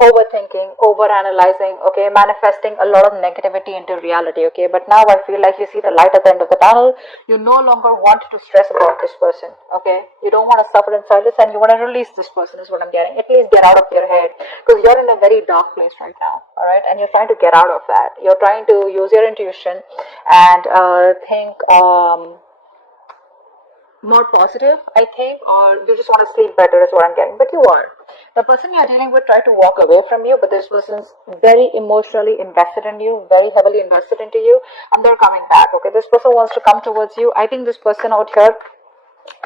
overthinking, overanalyzing, okay, manifesting a lot of negativity into reality, okay. But now I feel like you see the light at the end of the tunnel. You no longer want to stress about this person, okay. You don't want to suffer in silence, and you want to release this person, is what I'm getting. At least get out of your head, because you're in a very dark place right now, all right, and you're trying to get out of that. You're trying to use your intuition and think more positive, I think, or you just want to sleep better, is what I'm getting. But you are. The person you're dealing with tried to walk away from you, but this person's very emotionally invested in you, very heavily invested into you, and they're coming back, okay? This person wants to come towards you. I think this person out here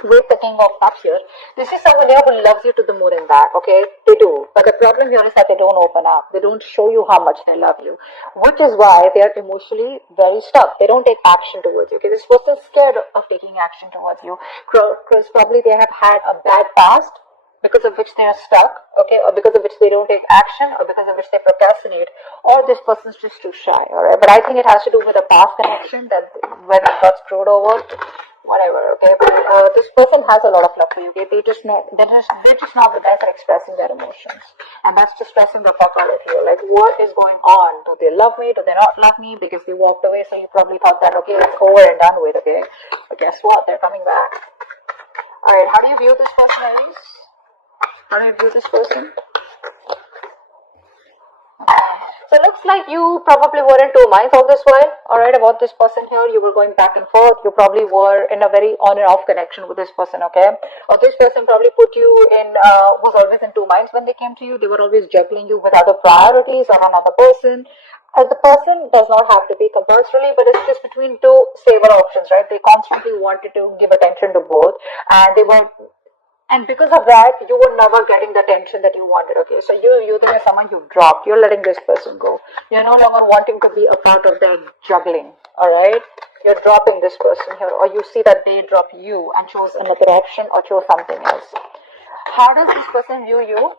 with the King of Cups here, this is someone here who loves you to the moon and back, okay? They do. But the problem here is that they don't open up. They don't show you how much they love you, which is why they are emotionally very stuck. They don't take action towards you, okay? This person's scared of taking action towards you, because probably they have had a bad past, because of which they are stuck, okay, or because of which they don't take action, or because of which they procrastinate, or this person's just too shy, alright? But I think it has to do with a past connection that when it got screwed over, whatever, okay. But this person has a lot of love for you, okay. They're just not the best at expressing their emotions, and that's just stressing the fuck out of you. Like, what is going on? Do they love me? Do they not love me? Because they walked away, so you probably thought that, okay, it's over and done with, okay. But guess what? They're coming back. Alright, how do you view this person, Aries? How do you view this person? So it looks like you probably were in two minds all this while, alright, about this person here. You were going back and forth. You probably were in a very on and off connection with this person, okay? Or this person probably put you in, was always in two minds when they came to you. They were always juggling you with other priorities or another person. The person does not have to be compulsorily, but it's just between two stable options, right? They constantly wanted to give attention to both, and they were. And because of that, you were never getting the attention that you wanted, okay? So you're someone you've dropped. You're letting this person go. You're no longer wanting to be a part of their juggling, alright? You're dropping this person here, or you see that they drop you and chose another option or chose something else. How does this person view you?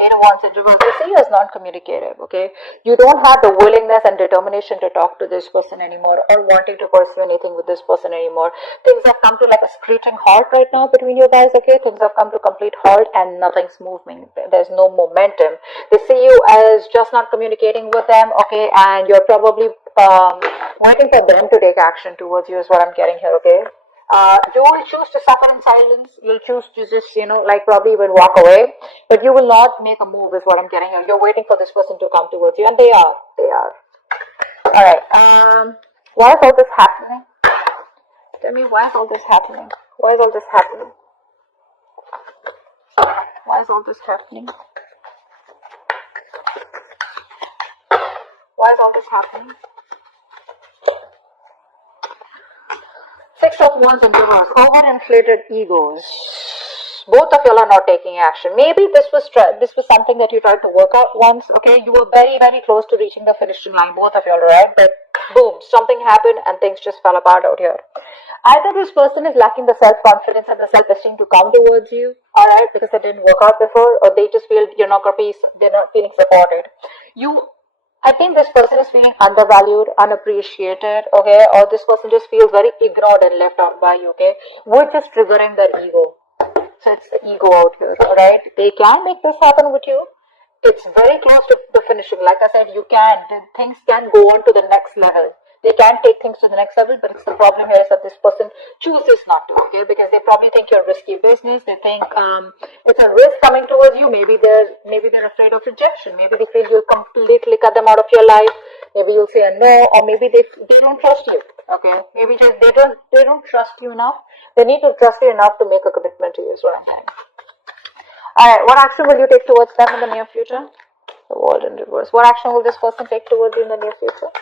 Eight of Wands in reverse. They see you as non-communicative, okay? You don't have the willingness and determination to talk to this person anymore, or wanting to pursue anything with this person anymore. Things have come to like a screeching halt right now between you guys, okay? Things have come to complete halt and nothing's moving. There's no momentum. They see you as just not communicating with them, okay? And you're probably waiting for them to take action towards you, is what I'm getting here, okay? You will choose to suffer in silence. You'll choose to just, like probably even walk away, but you will not make a move, is what I'm getting here. You're waiting for this person to come towards you, and they are. Alright, why is all this happening? Tell me, why is all this happening? Why is all this happening? Why is all this happening? Why is all this happening? Six of Wands in reverse. Overinflated egos. Both of y'all are not taking action. Maybe this was something that you tried to work out once. Okay, you were very, very close to reaching the finishing line. Both of y'all, right? But boom, something happened and things just fell apart out here. Either this person is lacking the self-confidence and the self-esteem to come towards you, alright, because it didn't work out before, or they just feel they're not feeling supported. I think this person is feeling undervalued, unappreciated, okay, or this person just feels very ignored and left out by you, okay, which is triggering their ego. So it's the ego out here, alright. They can make this happen with you. It's very close to the finishing. Like I said, things can go on to the next level. They can take things to the next level, but it's the problem here is that this person chooses not to, okay, because they probably think you're risky business. They think it's a risk coming towards you. Maybe they're afraid of rejection. Maybe they feel you'll completely cut them out of your life. Maybe you'll say a no, or maybe they don't trust you, okay. Maybe just they don't trust you enough. They need to trust you enough to make a commitment to you, is what I'm saying. Alright, what action will you take towards them in the near future? The World in reverse. What action will this person take towards you in the near future?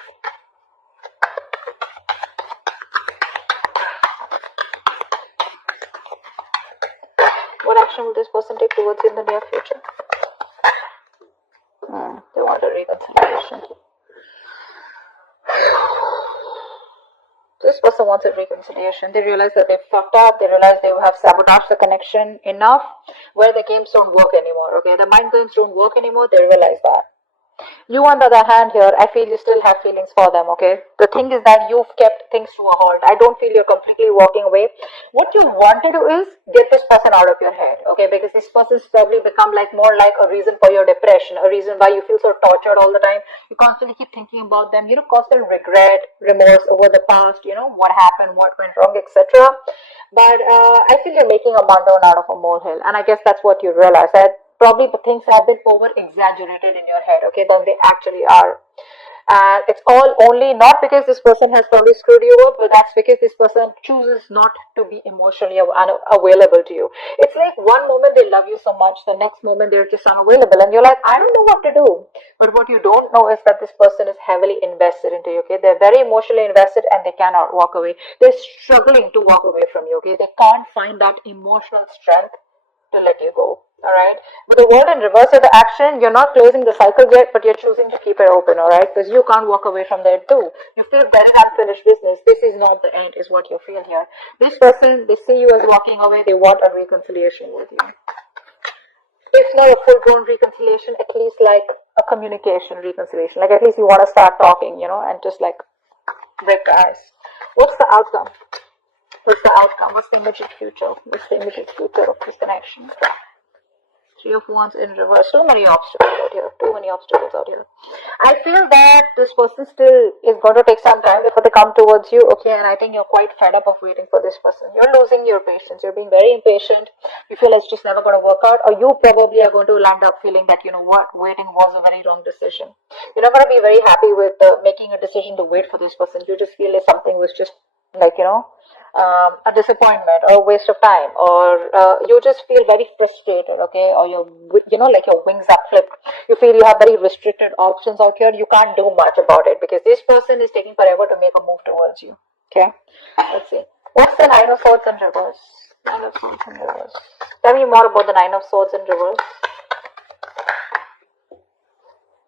What action will this person take towards you in the near future? They want a reconciliation. This person wants a reconciliation. They realize that they fucked up. They realize they have sabotaged the connection enough where the games don't work anymore, okay? The mind games don't work anymore. They realize that. You, on the other hand, here, I feel you still have feelings for them, okay? The thing is that you've kept things to a halt. I don't feel you're completely walking away. What you want to do is get this person out of your head, okay? Because this person's probably become like more like a reason for your depression, a reason why you feel so tortured all the time. You constantly keep thinking about them, constant regret, remorse over the past, what happened, what went wrong, etc. But I feel you're making a mountain out of a molehill, and I guess that's what you realize, that probably the things have been over exaggerated in your head, okay, than they actually are. And it's all only not because this person has probably screwed you up, but that's because this person chooses not to be emotionally available to you. It's like one moment they love you so much, the next moment they're just unavailable, and you're like, I don't know what to do. But what you don't know is that this person is heavily invested into you, okay? They're very emotionally invested and they cannot walk away. They're struggling to walk away from you, okay? They can't find that emotional strength to let you go. All right, but the word in reverse of the action, you're not closing the cycle yet, but you're choosing to keep it open. All right, because you can't walk away from there too. You feel very unfinished business. This is not the end, is what you feel here. This person, they see you as walking away. They want a reconciliation with you. If not a full-blown reconciliation, at least like a communication reconciliation. Like at least you want to start talking, and just like break the ice. What's the outcome? What's the outcome? What's the immediate future? What's the immediate future of this connection? Three of Wands in reverse. Too many obstacles out here. Too many obstacles out here. I feel that this person still is going to take some time before they come towards you. Okay, and I think you're quite fed up of waiting for this person. You're losing your patience. You're being very impatient. You feel it's just never going to work out, or you probably are going to land up feeling that, waiting was a very wrong decision. You're not going to be very happy with making a decision to wait for this person. You just feel like something was just like, a disappointment or a waste of time, or you just feel very frustrated, okay, or like your wings are flipped. You feel you have very restricted options out here. You can't do much about it because this person is taking forever to make a move towards you. Okay, let's see. What's the Nine of Swords in reverse? Nine of Swords in reverse. Tell me more about the Nine of Swords in reverse.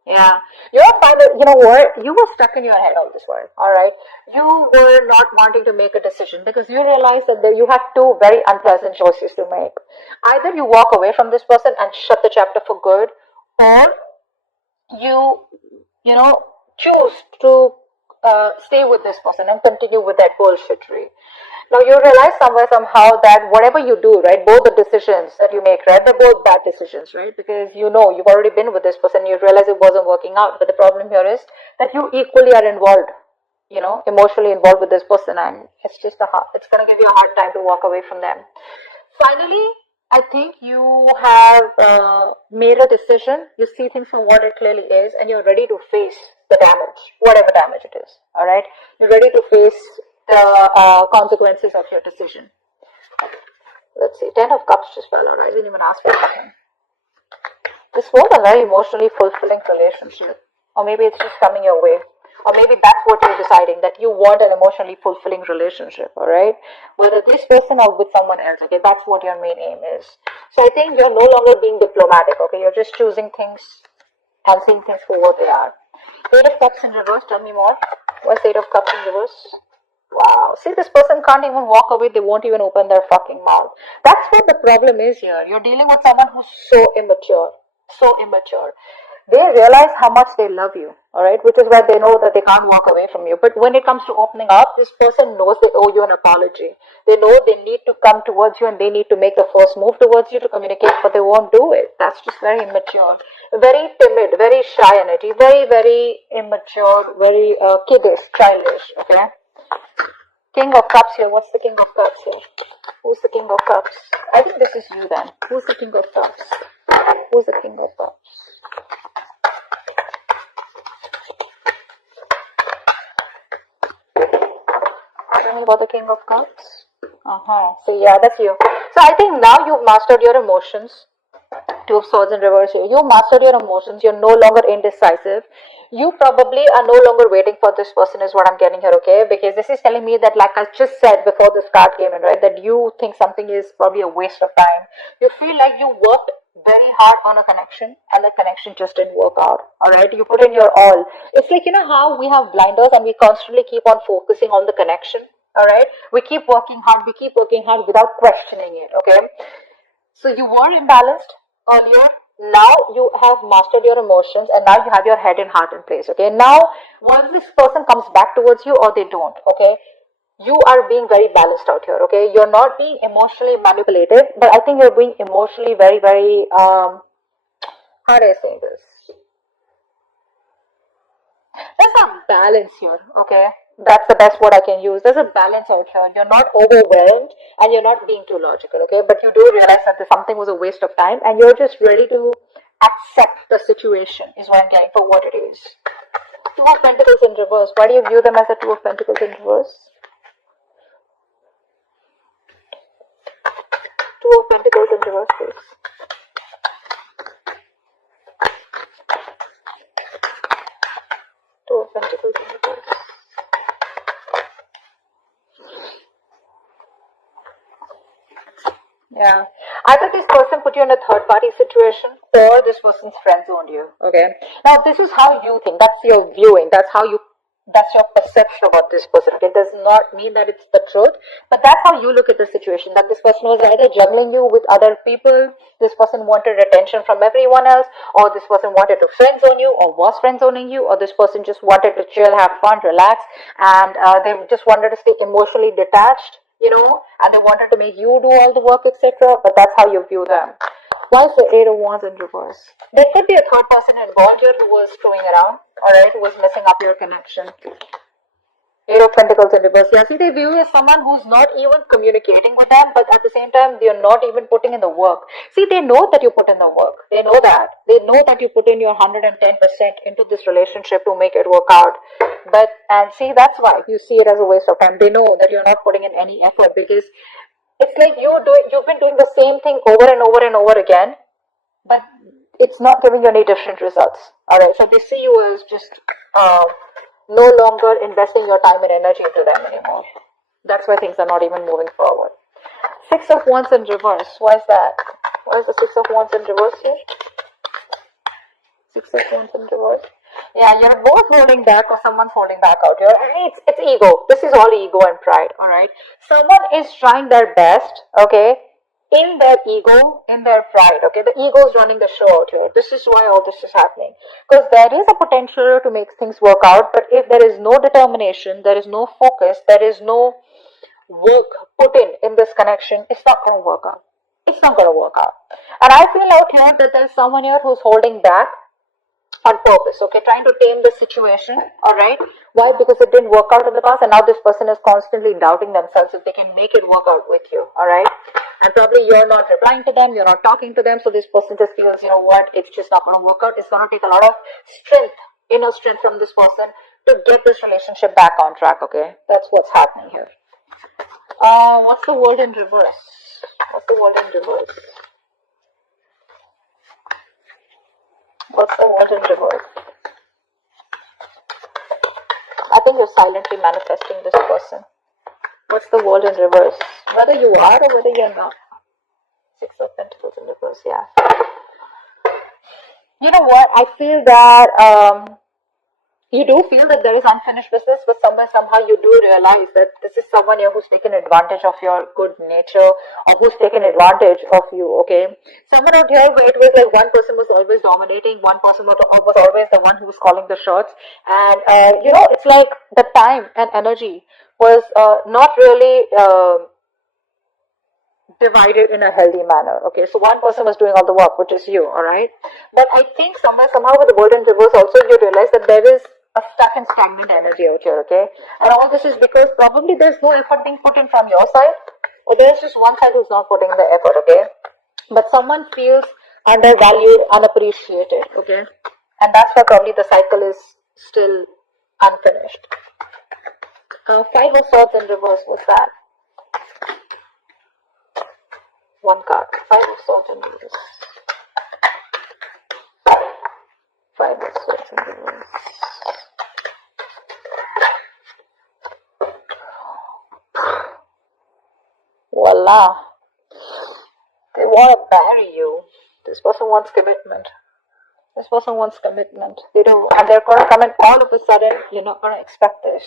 Yeah, you're finding, what? You were stuck in your head all this while, all right? You were not wanting to make a decision because you realized that you have two very unpleasant choices to make. Either you walk away from this person and shut the chapter for good, or you choose to stay with this person and continue with that bullshittery. Now you realize somewhere somehow that whatever you do, right, both the decisions that you make, right, they're both bad decisions, right? Because you've already been with this person, you realize it wasn't working out. But the problem here is that you equally are involved, emotionally involved with this person, and it's going to give you a hard time to walk away from them. Finally, I think you have made a decision. You see things for what it clearly is, and you're ready to face the damage, whatever damage it is. All right, you're ready to face the consequences of your decision. Let's see, Ten of Cups just fell out. I didn't even ask for something. This was a very emotionally fulfilling relationship, or maybe it's just coming your way, or maybe that's what you're deciding, that you want an emotionally fulfilling relationship. All right, whether this person or with someone else. Okay, that's what your main aim is. So I think you're no longer being diplomatic. Okay, you're just choosing things and seeing things for what they are. Eight of Cups in reverse. Tell me more. What's Eight of Cups in reverse? Wow. See, this person can't even walk away. They won't even open their fucking mouth. That's what the problem is here. You're dealing with someone who's so immature. So immature. They realize how much they love you, all right, which is why they know that they can't walk away from you. But when it comes to opening up, this person knows they owe you an apology. They know they need to come towards you and they need to make the first move towards you to communicate, but they won't do it. That's just very immature, very timid, very shy energy, very, very immature, very kiddish, childish, okay? King of Cups here. What's the King of Cups here? Who's the King of Cups? I think this is you then. Who's the King of Cups? Who's the King of Cups? Tell me about the King of Cups. So yeah, that's you. So I think now you've mastered your emotions. Two of Swords in reverse here. You mastered your emotions. You're no longer indecisive. You probably are no longer waiting for this person is what I'm getting here, okay? Because this is telling me that, like I just said before this card came in, right, that you think something is probably a waste of time. You feel like you worked very hard on a connection and the connection just didn't work out, all right? You put in your all. It's like, how we have blinders and we constantly keep on focusing on the connection, all right? We keep working hard without questioning it, okay? So you were imbalanced earlier. now you have mastered your emotions, and now you have your head and heart in place. Okay, now whether this person comes back towards you or they don't, okay, you are being very balanced out here. Okay, you're not being emotionally manipulated, but I think you're being emotionally very, very how do I say this? There's a balance here, okay? That's the best word I can use. There's a balance out here. You're not overwhelmed and you're not being too logical, okay? But you do realize that something was a waste of time and you're just ready to accept the situation, is what I'm getting for what it is. Two of Pentacles in reverse. Why do you view them as a Two of Pentacles in reverse? Two of Pentacles in reverse, please. Two of Pentacles in reverse. Yeah. Either this person put you in a third party situation or this person's friend zoned you. Okay. Now this is how you think. That's your viewing. That's your perception about this person. Okay. It does not mean that it's the truth, but that's how you look at the situation. That this person was either juggling you with other people, this person wanted attention from everyone else, or this person wanted to friend zone you, or was friend zoning you, or this person just wanted to chill, have fun, relax, and they just wanted to stay emotionally detached, and they wanted to make you do all the work, etc. But that's how you view them. Why is the Eight of Wands in reverse? There could be a third person involved here who was screwing around, alright, who was messing up your connection. Eight of Pentacles in reverse. Yeah, see, they view you as someone who's not even communicating with them, but at the same time, they're not even putting in the work. See, they know that you put in the work. They know that. They know that you put in your 110% into this relationship to make it work out. And see, that's why you see it as a waste of time. They know that you're not putting in any effort because it's like you've been doing the same thing over and over and over again, but it's not giving you any different results. Alright, so they see you as just no longer investing your time and energy into them anymore. That's why things are not even moving forward. Six of Wands in reverse. Why is that? Why is the Six of Wands in reverse here? Six of Wands in reverse. Yeah, you're both holding back or someone's holding back out here. It's ego. This is all ego and pride, alright? Someone is trying their best, okay? In their ego, in their pride, okay? The ego is running the show out here. This is why all this is happening. Because there is a potential to make things work out, but if there is no determination, there is no focus, there is no work put in this connection, it's not going to work out. It's not going to work out. And I feel out here that there's someone here who's holding back on purpose, okay, trying to tame the situation, alright? Why? Because it didn't work out in the past and now this person is constantly doubting themselves if they can make it work out with you, alright? And probably you're not replying to them, you're not talking to them, so this person just feels, you know what, it's just not going to work out. It's going to take a lot of strength, inner strength from this person to get this relationship back on track, okay? That's what's happening here. What's the world in reverse? What's the world in reverse? What's the world in reverse? I think you're silently manifesting this person. What's the world in reverse? Whether you are or whether you're not. Six of Pentacles in reverse, yeah. You know what? I feel that you do feel that there is unfinished business, but somehow you do realize that this is someone here who's taken advantage of your good nature or who's taken advantage of you, okay? Someone out here where it was like one person was always dominating, one person was always the one who was calling the shots, and it's like the time and energy was not really divided in a healthy manner, okay? So one person was doing all the work, which is you, alright? But I think somehow with the world in reverse also you realize that there is a stuck and stagnant energy out here, okay? And all this is because probably there's no effort being put in from your side, or there's just one side who's not putting the effort, okay? But someone feels undervalued, unappreciated, okay? And that's why probably the cycle is still unfinished. Five of Swords in reverse, what's that? One card. Five of Swords in reverse. Five of Swords in reverse. Voila. They want to marry you. This person wants commitment. This person wants commitment. They do. And they're going to come in all of a sudden. You're not going to expect this.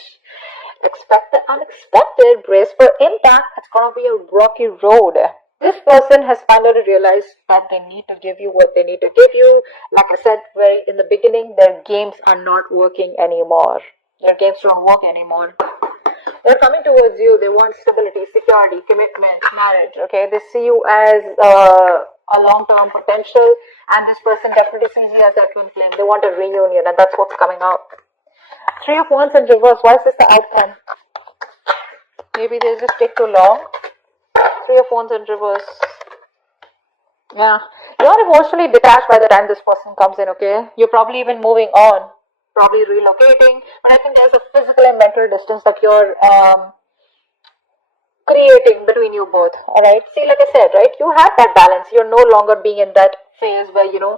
Expect the unexpected. Brace for impact. It's going to be a rocky road. This person has finally realized that they need to give you what they need to give you. Like I said very in the beginning, their games are not working anymore. Their games don't work anymore. They're coming towards you. They want stability, security, commitment, marriage. Okay, they see you as a long-term potential, and this person definitely sees you as their twin flame. They want a reunion, and that's what's coming out. Three of Wands in reverse. Why is this the outcome? Maybe they just take too long. Three of Wands in reverse. Yeah, you're emotionally detached by the time this person comes in. Okay, you're probably even moving on. Probably relocating, but I think there's a physical and mental distance that you're creating between you both. All right. See, like I said, right, you have that balance. You're no longer being in that phase where you're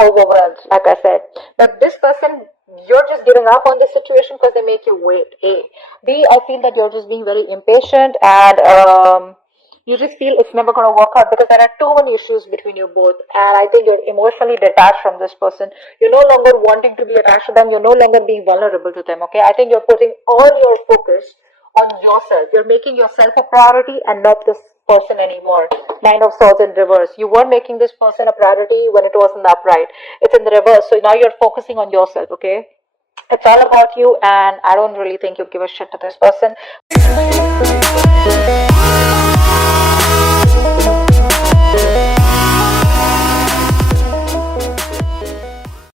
overwhelmed. Like I said, but this person, you're just giving up on this situation because they make you wait. A, B, I feel that you're just being very impatient and you just feel it's never going to work out because there are too many issues between you both, and I think you're emotionally detached from this person. You're no longer wanting to be attached to them. You're no longer being vulnerable to them. Okay, I think you're putting all your focus on yourself. You're making yourself a priority and not this person anymore. Nine of Swords in reverse. You weren't making this person a priority when it was in the upright. It's in the reverse, so now you're focusing on yourself. Okay, it's all about you, and I don't really think you give a shit to this person.